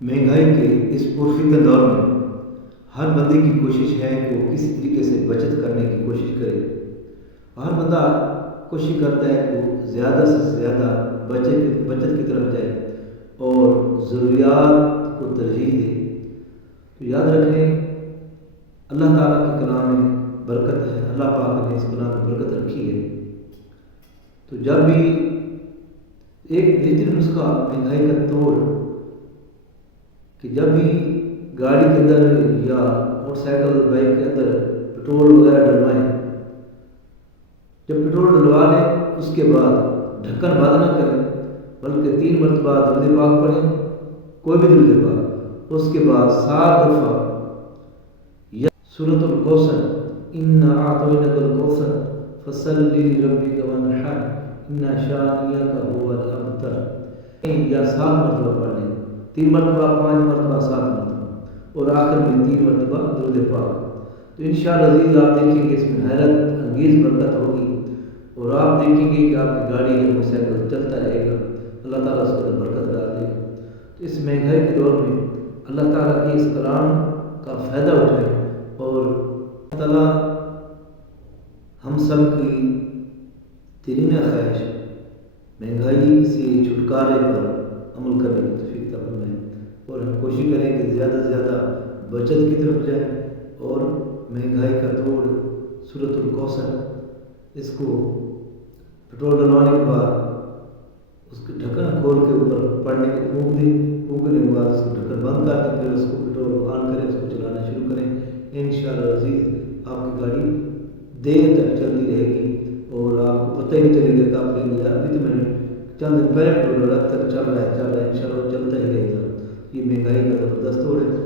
مہنگائی کے اس پرفتن دور میں ہر بندے کی کوشش ہے کہ وہ کسی طریقے سے بچت کرنے کی کوشش کرے. ہر بندہ کوشش کرتا ہے کہ وہ زیادہ سے زیادہ بچت کی طرف جائے اور ضروریات کو ترجیح دے. تو یاد رکھیں اللہ تعالیٰ کے کلام میں برکت ہے. اللہ پاک نے اس کلام میں برکت رکھی ہے. تو جب بھی ایک بہترین نسخہ مہنگائی کا توڑ کہ جب بھی گاڑی کے اندر یا موٹر سائیکل بائک کے اندر پٹرول وغیرہ ڈلوائیں، جب پٹرول ڈلوا لیں اس کے بعد ڈھکن بند نہ کریں بلکہ 3 مرتبہ درود پاک پڑھیں، کوئی بھی درود پاک. اس کے بعد 7 دفعہ یا سورۃ الکوثر انا اعطیناک الکوثر فصلی لربک وانحر ان شانئک هو الابتر یا 7 مرتبہ پڑھ لیں. 3 مرتبہ، 5 مرتبہ، 7 مرتبہ اور آخر میں 3 مرتبہ درود پاک. تو انشاءاللہ عزیز آپ دیکھیں گے اس میں حیرت انگیز برکت ہوگی اور آپ دیکھیں گے کہ آپ کی گاڑی یا موٹر سائیکل چلتا رہے گا. اللہ تعالیٰ اس کو برکت ڈال دے گا. تو اس مہنگائی کے دور میں اللہ تعالیٰ کے اس کلام کا فائدہ اٹھائے اور اللہ تعالیٰ ہم سب کی ترین خواہش مہنگائی سے چھٹکارے پر عمل کرنے کی توفیق عطا فرمائے اور ہم کوشش کریں کہ زیادہ سے زیادہ بچت کی طرف جائیں اور مہنگائی کا توڑ سورۃ الکوثر اس کو پٹرول ڈلوانے کے بعد اس کے ڈھکن کھول کے اوپر پڑھنے کے پھونک دیں. پھونکنے کے بعد اس کو ڈھکن بند کر کے پھر اس کو پٹرول آن کریں، اس کو چلانا شروع کریں. انشاءاللہ عزیز آپ کی گاڑی دیر تک چلتی رہے گی اور آپ کو پتہ ہی نہیں چلے گا کہ آپ کہیں گے ابھی تو میں نے چند دن پہلے پٹرول اب تک چل رہا ہے انشاءاللہ وہ چلتا ہی رہے گا. یہ مہنگائی کا زبردست توڑ ہے.